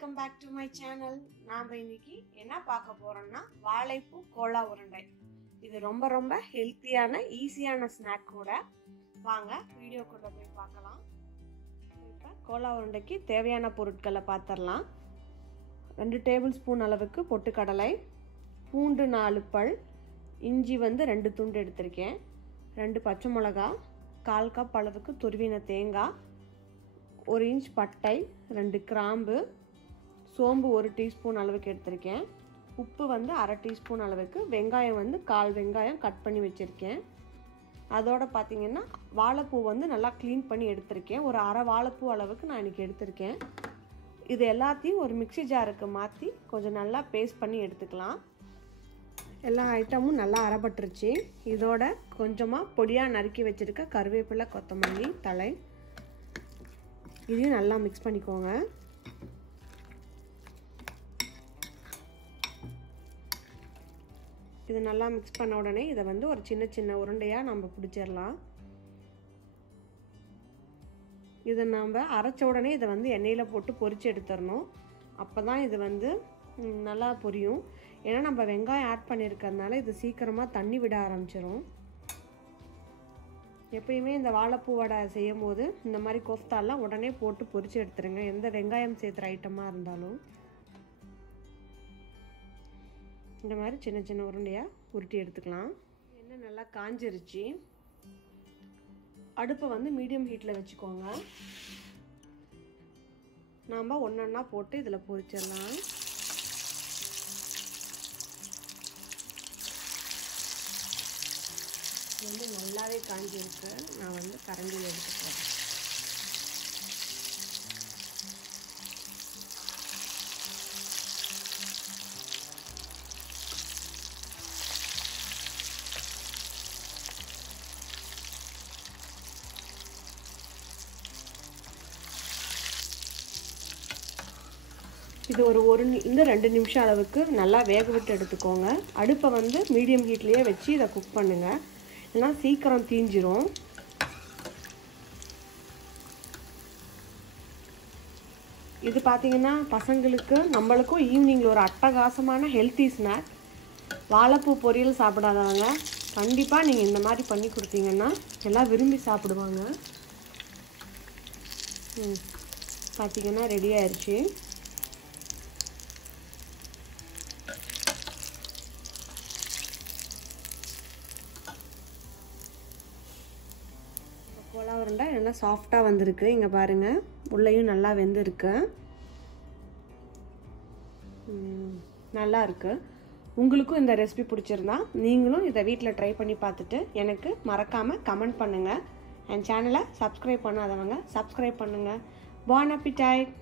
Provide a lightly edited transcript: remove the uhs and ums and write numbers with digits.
Welcome back to my channel. நாம இன்னைக்கு என்ன பார்க்க போறோம்னா வாழைப்பூ கோலா உருண்டை. இது ரொம்ப ஹெல்த்தியான ஈஸியான ஸ்நாக் கூட. வாங்க வீடியோக்குள்ள போய் பார்க்கலாம். இப்போ கோலா உருண்டைக்கு தேவையான பொருட்களை பார்த்தறலாம். 2 டேபிள் ஸ்பூன் அளவுக்கு பொட்டுக்கடலை, பூண்டு 4 பல், இஞ்சி 2 துண்டு எடுத்துர்க்கேன், 2 பச்சை மிளகாய், 1/4 கப் அளவுக்கு துருவின தேங்காய், 1 இன்ச் பட்டை, 2 கிராம்பு, சோம்பு 1 டீஸ்பூன் அளவுக்கு எடுத்துர்க்கேன், உப்பு 1/2 டீஸ்பூன் அளவுக்கு, வெங்காயம் 1/4 வெங்காயம் கட் பண்ணி வச்சுருக்கேன். அதோட பார்த்தீங்கன்னா வாழைப்பூ நல்லா க்ளீன் பண்ணி எடுத்துருக்கேன். ஒரு அரை வாழைப்பூ அளவுக்கு நான் இன்றைக்கி எடுத்திருக்கேன். இது எல்லாத்தையும் ஒரு மிக்ஸி ஜாருக்கு மாற்றி கொஞ்சம் நல்லா பேஸ்ட் பண்ணி எடுத்துக்கலாம். எல்லா ஐட்டமும் நல்லா அரைப்பட்டுருச்சு. இதோட கொஞ்சமாக பொடியாக நறுக்கி வச்சுருக்க கருவேப்பிலை, கொத்தமல்லி தழை இதையும் நல்லா மிக்ஸ் பண்ணிக்கோங்க. இது நல்லா மிக்ஸ் பண்ண உடனே இதை ஒரு சின்ன உருண்டையாக நம்ம பிடிச்சிடலாம். இதை நம்ம அரைச்ச உடனே இதை எண்ணெயில் போட்டு பொரிச்சு எடுத்துடணும். அப்போ தான் இது நல்லா பொரியும். ஏன்னா நம்ம வெங்காயம் ஆட் பண்ணியிருக்கிறதுனால இது சீக்கிரமாக தண்ணி விட ஆரம்பிச்சிடும். எப்பயுமே இந்த வாழைப்பூ வடை செய்யும் போது இந்த மாதிரி கோஃப்தாலாம் உடனே போட்டு பொரிச்சு எடுத்துருங்க, எந்த வெங்காயம் சேர்த்துற ஐட்டமாக இருந்தாலும். இந்த மாதிரி சின்ன உருண்டையாக உருட்டி எடுத்துக்கலாம். எண்ணெய் நல்லா காஞ்சிருச்சு. அடுப்பை மீடியம் ஹீட்டில் வச்சுக்கோங்க. நாம் ஒன்றொன்னா போட்டு இதில் பொரிச்சிடலாம். நல்லாவே காஞ்சிருக்கு. நான் கரண்டியில் எடுத்து போகிறேன். இது ஒரு 2 நிமிஷம் அளவுக்கு நல்லா வேக விட்டு எடுத்துக்கோங்க. அடுப்பை மீடியம் ஹீட்லேயே வச்சு இதை குக் பண்ணுங்கள், இல்லைனா சீக்கிரம் தீஞ்சிரும். இது பார்த்தீங்கன்னா பசங்களுக்கு நம்மளுக்கும் ஈவினிங்கில் ஒரு அட்டகாசமான ஹெல்த்தி ஸ்நாக். வாழைப்பூ பொரியல் சாப்பிடாதவங்க கண்டிப்பாக நீங்கள் இந்த மாதிரி பண்ணி கொடுத்தீங்கன்னா எல்லாம் விரும்பி சாப்பிடுவாங்க. பார்த்தீங்கன்னா ரெடி ஆயிடுச்சு. கோலா உருண்டை நல்லா சாஃப்டாக வந்திருக்கு. இங்கே பாருங்கள், உள்ளேயும் நல்லா வெந்திருக்கு, நல்லா இருக்குது. உங்களுக்கும் இந்த ரெசிபி பிடிச்சிருந்தா நீங்களும் இதை வீட்டில் ட்ரை பண்ணி பார்த்துட்டு எனக்கு மறக்காமல் கமெண்ட் பண்ணுங்கள். என் சேனலை சப்ஸ்கிரைப் பண்ணாதவங்க சப்ஸ்கிரைப் பண்ணுங்கள். பான் அப்பிடைட்.